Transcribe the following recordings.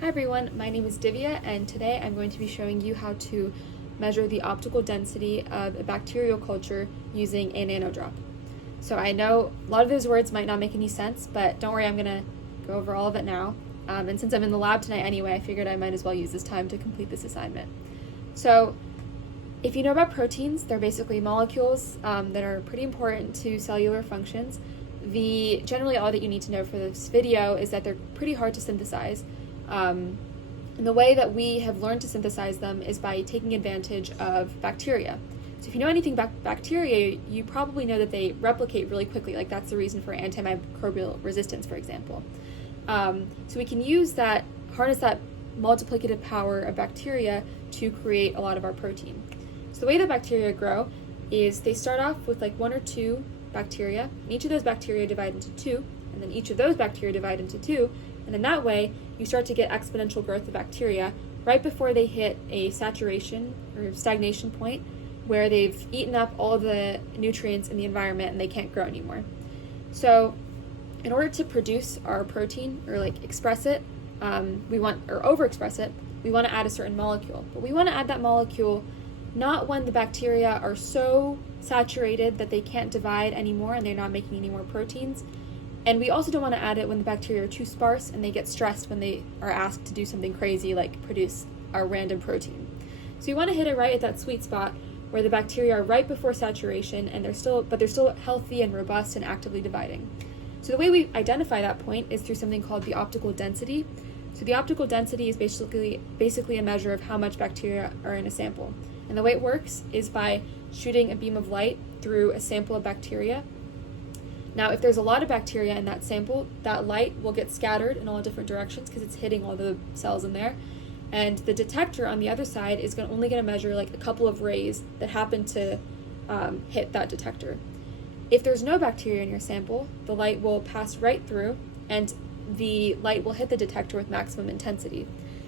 Hi everyone, my name is Divya and today I'm going to be showing you how to measure the optical density of a bacterial culture using a nanodrop. So I know a lot of those words might not make any sense, but don't worry, I'm going to go over all of it now. And since I'm in the lab tonight anyway, I figured I might as well use this time to complete this assignment. So if you know about proteins, they're basically molecules that are pretty important to cellular functions. Generally all that you need to know for this video is that they're pretty hard to synthesize. And the way that we have learned to synthesize them is by taking advantage of bacteria. So if you know anything about bacteria, you probably know that they replicate really quickly, like that's the reason for antimicrobial resistance, for example. So we can harness that multiplicative power of bacteria to create a lot of our protein. So the way that bacteria grow is they start off with like one or two bacteria, and each of those bacteria divide into two, and then each of those bacteria divide into two, and in that way, you start to get exponential growth of bacteria right before they hit a saturation or stagnation point where they've eaten up all of the nutrients in the environment and they can't grow anymore. So in order to produce our protein or like express it, overexpress it, we want to add a certain molecule. But we want to add that molecule not when the bacteria are so saturated that they can't divide anymore and they're not making any more proteins. And we also don't want to add it when the bacteria are too sparse and they get stressed when they are asked to do something crazy like produce a random protein. So you want to hit it right at that sweet spot where the bacteria are right before saturation and they're still healthy and robust and actively dividing. So the way we identify that point is through something called the optical density. So the optical density is basically a measure of how much bacteria are in a sample. And the way it works is by shooting a beam of light through a sample of bacteria. Now, if there's a lot of bacteria in that sample, that light will get scattered in all different directions because it's hitting all the cells in there. And the detector on the other side is only going to measure like a couple of rays that happen to hit that detector. If there's no bacteria in your sample, the light will pass right through and the light will hit the detector with maximum intensity.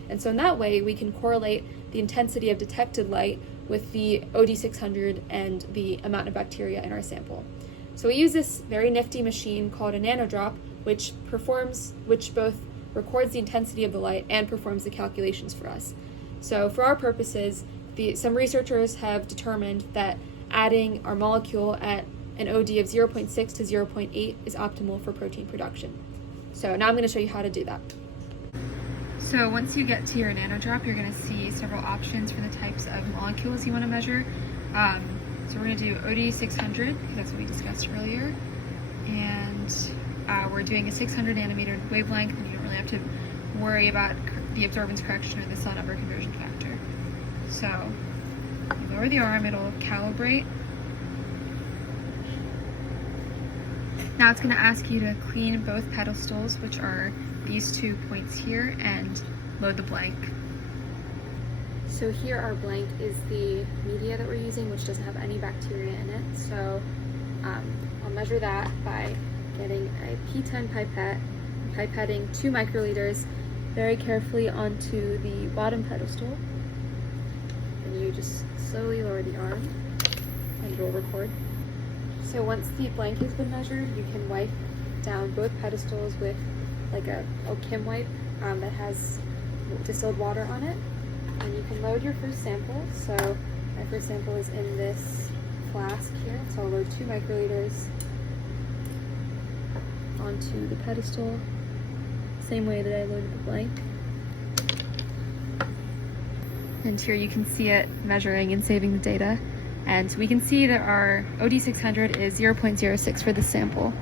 And so in that way, we can correlate the intensity of detected light with the OD600 and the amount of bacteria in our sample. So we use this very nifty machine called a nanodrop, which both records the intensity of the light and performs the calculations for us. So for our purposes, some researchers have determined that adding our molecule at an OD of 0.6 to 0.8 is optimal for protein production. So now I'm going to show you how to do that. So once you get to your nanodrop, you're going to see several options for the types of molecules you want to measure. So we're going to do OD600 because that's what we discussed earlier, and we're doing a 600 nanometer wavelength, and you don't really have to worry about the absorbance correction or the cell number conversion factor. So you lower the arm, it'll calibrate. Now it's going to ask you to clean both pedestals, which are these 2 points here, and load the blank. So here our blank is the media that we're using, which doesn't have any bacteria in it. So I'll measure that by getting a P10 pipette, pipetting 2 microliters very carefully onto the bottom pedestal. And you just slowly lower the arm and you'll record. So once the blank has been measured, you can wipe down both pedestals with like a Kim wipe that has distilled water on it. And you can load your first sample. So my first sample is in this flask here. So I'll load 2 microliters onto the pedestal, same way that I loaded the blank. And here you can see it measuring and saving the data. And we can see that our OD600 is 0.06 for this sample.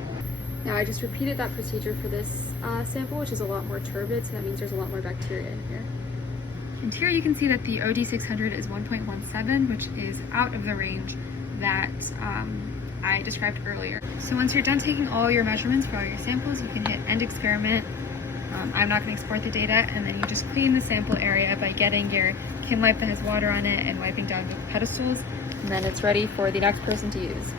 Now I just repeated that procedure for this sample, which is a lot more turbid, so that means there's a lot more bacteria in here. And here you can see that the OD600 is 1.17, which is out of the range that I described earlier. So once you're done taking all your measurements for all your samples, you can hit end experiment. I'm not going to export the data, and then you just clean the sample area by getting your Kim wipe that has water on it and wiping down the pedestals, and then it's ready for the next person to use.